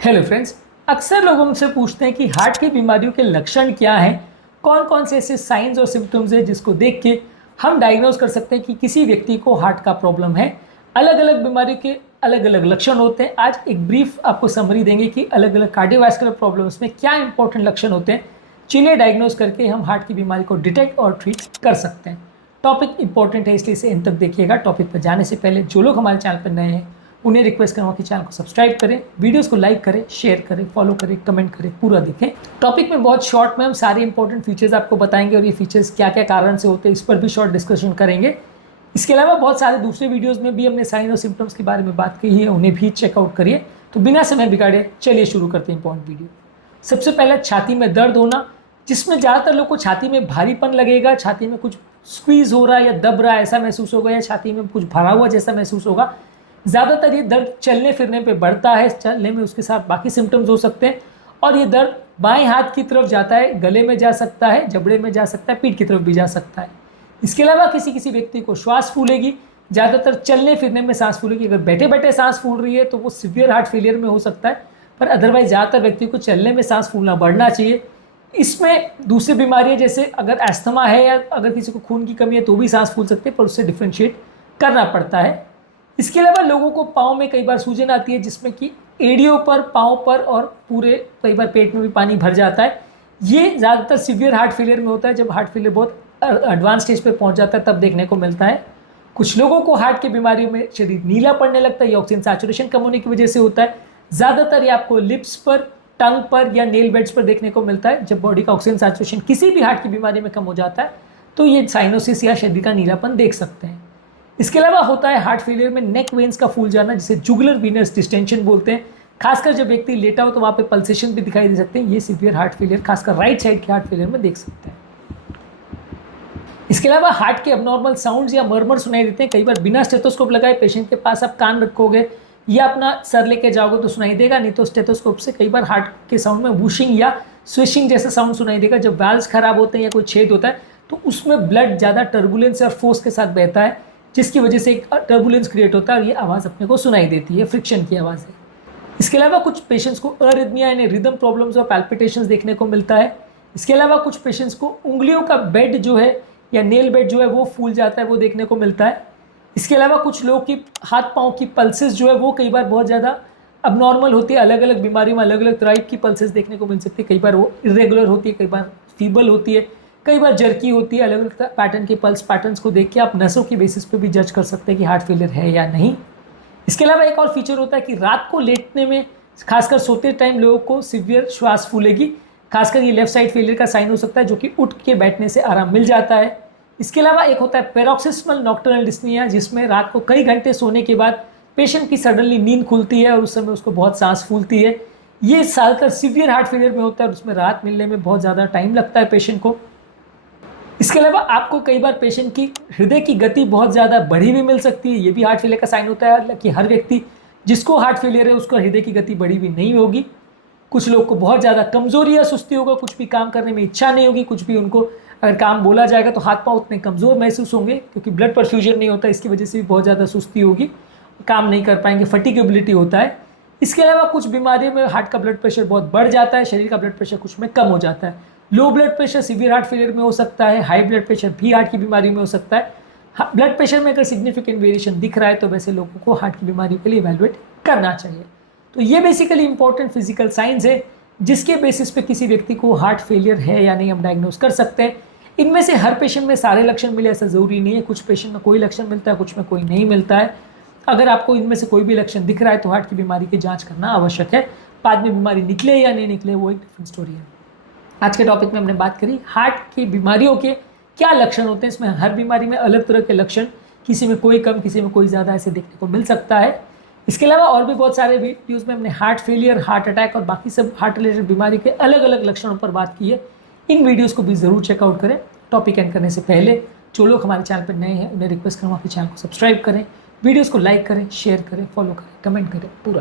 Hello friends, अक्सर लोग हमसे पूछते हैं कि हार्ट की बीमारियों के लक्षण क्या हैं, कौन कौन से ऐसे साइंस और सिम्टम्स हैं जिसको देख के हम डायग्नोज कर सकते हैं कि किसी व्यक्ति को हार्ट का प्रॉब्लम है। अलग अलग बीमारियों के अलग अलग लक्षण होते हैं। आज एक ब्रीफ आपको समरी देंगे कि अलग अलग कार्डियोवास्कुलर प्रॉब्लम्स में क्या इंपॉर्टेंट लक्षण होते हैं, जिन्हें डायग्नोज करके हम हार्ट की बीमारी को डिटेक्ट और ट्रीट कर सकते हैं। टॉपिक इंपॉर्टेंट है, इसलिए इसे अंत तक देखिएगा। टॉपिक पर जाने से पहले जो लोग हमारे चैनल पर नए हैं उन्हें रिक्वेस्ट करूँगा कि चैनल को सब्सक्राइब करें, वीडियोस को लाइक करें, शेयर करें, फॉलो करें, कमेंट करें, पूरा देखें। टॉपिक में बहुत शॉर्ट में हम सारे इंपॉर्टेंट फीचर्स आपको बताएंगे और ये फीचर्स क्या क्या कारण से होते हैं इस पर भी शॉर्ट डिस्कशन करेंगे। इसके अलावा बहुत सारे दूसरे वीडियोस में भी हमने साइन और सिम्टम्स के बारे में बात की है, उन्हें भी चेकआउट करिए। तो बिना समय बिगाड़े चलिए शुरू करते हैं इंपॉर्टेंट वीडियो। सबसे पहले छाती में दर्द होना, जिसमें ज़्यादातर लोग को छाती में भारीपन लगेगा, छाती में कुछ स्क्वीज हो रहा है या दब रहा है ऐसा महसूस होगा, या छाती में कुछ भरा हुआ जैसा महसूस होगा। ज़्यादातर ये दर्द चलने फिरने पे बढ़ता है, चलने में उसके साथ बाकी सिम्टम्स हो सकते हैं, और ये दर्द बाएं हाथ की तरफ जाता है, गले में जा सकता है, जबड़े में जा सकता है, पीठ की तरफ भी जा सकता है। इसके अलावा किसी किसी व्यक्ति को श्वास फूलेगी, ज़्यादातर चलने फिरने में सांस फूलेगी। अगर बैठे बैठे सांस फूल रही है तो वो सीवियर हार्ट फेलियर में हो सकता है, पर अदरवाइज ज़्यादातर व्यक्ति को चलने में सांस फूलना बढ़ना चाहिए। इसमें दूसरी बीमारियाँ जैसे अगर एस्थमा है या अगर किसी को खून की कमी है तो भी सांस फूल सकते हैं, पर उससे डिफ्रेंशिएट करना पड़ता है। इसके अलावा लोगों को पाँव में कई बार सूजन आती है, जिसमें कि एड़ियों पर, पाँव पर और पूरे कई बार पेट में भी पानी भर जाता है। ये ज़्यादातर सीवियर हार्ट फेलियर में होता है, जब हार्ट फेलियर बहुत एडवांस स्टेज पर पहुंच जाता है तब देखने को मिलता है। कुछ लोगों को हार्ट की बीमारियों में शरीर नीला पड़ने लगता है, ये ऑक्सीजन सैचुरेशन कम होने की वजह से होता है। ज़्यादातर ये आपको लिप्स पर, टंग पर या नेल बेड्स पर देखने को मिलता है। जब बॉडी का ऑक्सीजन सैचुरेशन किसी भी हार्ट की बीमारी में कम हो जाता है तो ये साइनोसिस या शरीर का नीलापन देख सकते हैं। इसके अलावा होता है हार्ट फेलियर में नेक वेन्स का फूल जाना, जिसे जुगुलर वीनस डिस्टेंशन बोलते हैं। खासकर जब व्यक्ति लेटा हो तो वहाँ पे पल्सेशन भी दिखाई दे सकते हैं। ये सीवियर हार्ट फेलियर खासकर राइट साइड के हार्ट फेलियर में देख सकते हैं। इसके अलावा हार्ट के अबनॉर्मल साउंड्स या मर्मर सुनाई देते हैं। कई बार बिना स्टेथोस्कोप लगाए पेशेंट के पास आप कान रखोगे या अपना सर लेके जाओगे तो सुनाई देगा, नहीं तो स्टेथोस्कोप से कई बार हार्ट के साउंड में वूशिंग या स्विशिंग जैसा साउंड सुनाई देगा। जब वाल्व्स खराब होते हैं या कोई छेद होता है तो उसमें ब्लड ज़्यादा टर्बुलेंस और फोर्स के साथ बहता है, जिसकी वजह से एक टर्बुलेंस क्रिएट होता है और ये आवाज़ अपने को सुनाई देती है, फ्रिक्शन की आवाज़ है। इसके अलावा कुछ पेशेंट्स को अरिथमिया यानी रिदम प्रॉब्लम्स और पैल्पिटेशंस देखने को मिलता है। इसके अलावा कुछ पेशेंट्स को उंगलियों का बेड जो है या नेल बेड जो है वो फूल जाता है, वो देखने को मिलता है। इसके अलावा कुछ लोग की हाथ पाँव की पल्सेस जो है वो कई बार बहुत ज़्यादा अबनॉर्मल होती है। अलग अलग बीमारियों में अलग अलग टाइप की पल्सेस देखने को मिल सकती है। कई बार वो इरेगुलर होती है, कई बार फीबल होती है, कई बार जर्की होती है। अलग अलग पैटर्न के पल्स पैटर्न्स को देख के आप नसों की बेसिस पे भी जज कर सकते हैं कि हार्ट फेलियर है या नहीं। इसके अलावा एक और फीचर होता है कि रात को लेटने में, खासकर सोते टाइम लोगों को सीवियर श्वास फूलेगी। खासकर ये लेफ्ट साइड फेलियर का साइन हो सकता है, जो कि उठ के बैठने से आराम मिल जाता है। इसके अलावा एक होता है पैरोक्सिस्मल नॉक्टर्नल डिस्निया, जिसमें रात को कई घंटे सोने के बाद पेशेंट की सडनली नींद खुलती है और उस समय उसको बहुत सांस फूलती है। ये ज़्यादातर सीवियर हार्ट फेलियर में होता है और उसमें राहत मिलने में बहुत ज़्यादा टाइम लगता है पेशेंट को। इसके अलावा आपको कई बार पेशेंट की हृदय की गति बहुत ज़्यादा बढ़ी भी मिल सकती है। ये भी हार्ट फेलियर का साइन होता है कि हर व्यक्ति जिसको हार्ट फेलियर है उसको हृदय की गति बढ़ी भी नहीं होगी। कुछ लोग को बहुत ज़्यादा कमज़ोरी या सुस्ती होगा, कुछ भी काम करने में इच्छा नहीं होगी, कुछ भी उनको अगर काम बोला जाएगा तो हाथ पाँव उतने कमज़ोर महसूस होंगे क्योंकि ब्लड परफ्यूजन नहीं होता, इसकी वजह से भी बहुत ज़्यादा सुस्ती होगी, काम नहीं कर पाएंगे, फटीगेबिलिटी होता है। इसके अलावा कुछ बीमारियों में हार्ट का ब्लड प्रेशर बहुत बढ़ जाता है, शरीर का ब्लड प्रेशर कुछ में कम हो जाता है। Low blood pressure severe heart failure में हो सकता है, हाई ब्लड प्रेशर भी हार्ट की बीमारी में हो सकता है। ब्लड प्रेशर में अगर सिग्निफिकेंट वेरिएशन दिख रहा है तो वैसे लोगों को हार्ट की बीमारी के लिए इवैल्यूएट करना चाहिए। तो ये बेसिकली इंपॉर्टेंट फिजिकल साइंस है जिसके बेसिस पे किसी व्यक्ति को हार्ट फेलियर है या नहीं हम डायग्नोज कर सकते हैं। इनमें से हर पेशेंट में सारे लक्षण मिले ऐसा ज़रूरी नहीं है, कुछ पेशेंट में कोई लक्षण मिलता है, कुछ में कोई नहीं मिलता है। अगर आपको इनमें से कोई भी लक्षण दिख रहा है तो हार्ट की बीमारी की जाँच करना आवश्यक है। बाद में बीमारी निकले या नहीं निकले वो एक डिफरेंट स्टोरी है। आज के टॉपिक में हमने बात करी हार्ट की बीमारियों के क्या लक्षण होते हैं। इसमें हर बीमारी में अलग तरह के लक्षण, किसी में कोई कम, किसी में कोई ज़्यादा ऐसे देखने को मिल सकता है। इसके अलावा और भी बहुत सारे वीडियोज़ में हमने हार्ट फेलियर, हार्ट अटैक और बाकी सब हार्ट रिलेटेड बीमारी के अलग अलग लक्षणों पर बात की है। इन वीडियोज़ को भी ज़रूर चेकआउट करें। टॉपिक एंड करने से पहले जो लोग हमारे चैनल पर नए हैं उन्हें रिक्वेस्ट करूँगा कि चैनल को सब्सक्राइब करें, वीडियोज़ को लाइक करें, शेयर करें, फॉलो करें, कमेंट करें, पूरा